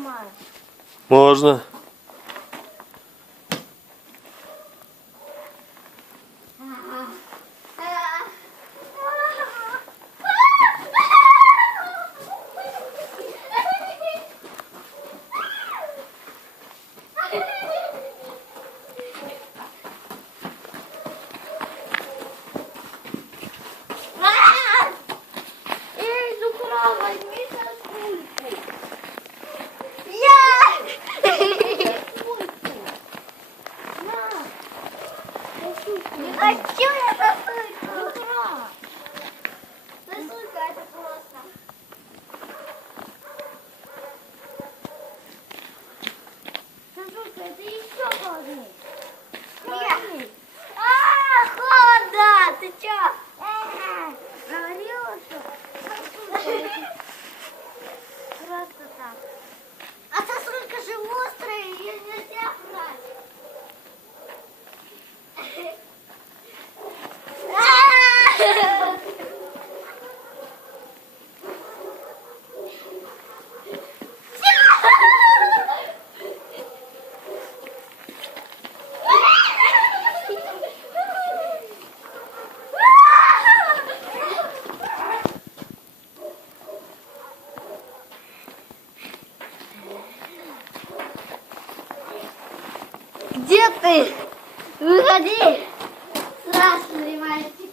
сломаю. Можно. Эй, Зухра, возьми сосульку. На. Не хочу я сосульку. Зухра. Сосулька, это просто. Сосулька, это еще холоднее. Холоднее. Холодно! Ты чё? Говорила, что сосулька просто так. А сосулька же острая, ее нельзя брать. Где ты? Выходи! Страшный мальчик.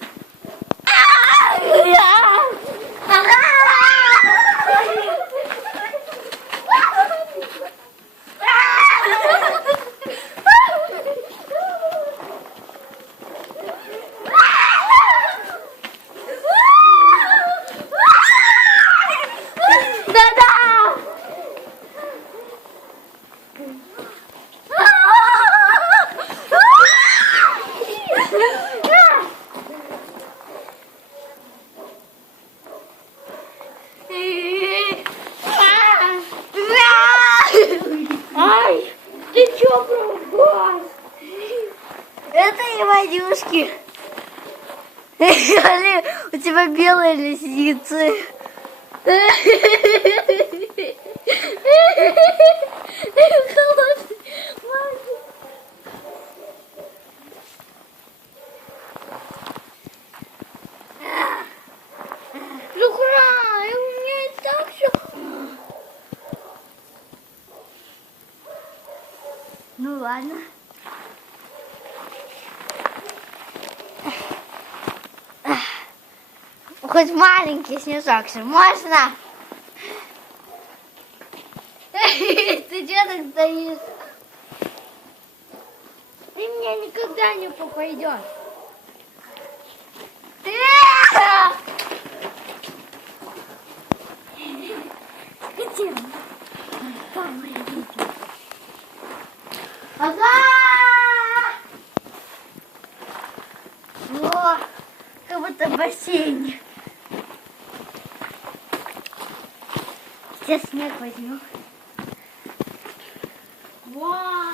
Да-да! Ай, ты чё пробовал? Это не Вадюшки. У тебя белые лисицы. Зухра, у меня и так все. Ну ладно. Хоть маленький снежок же можно? Ты что так стоишь? Ты меня никогда не попадешь. Где? Ага! О, как будто бассейн. Сейчас снег возьму. Вау!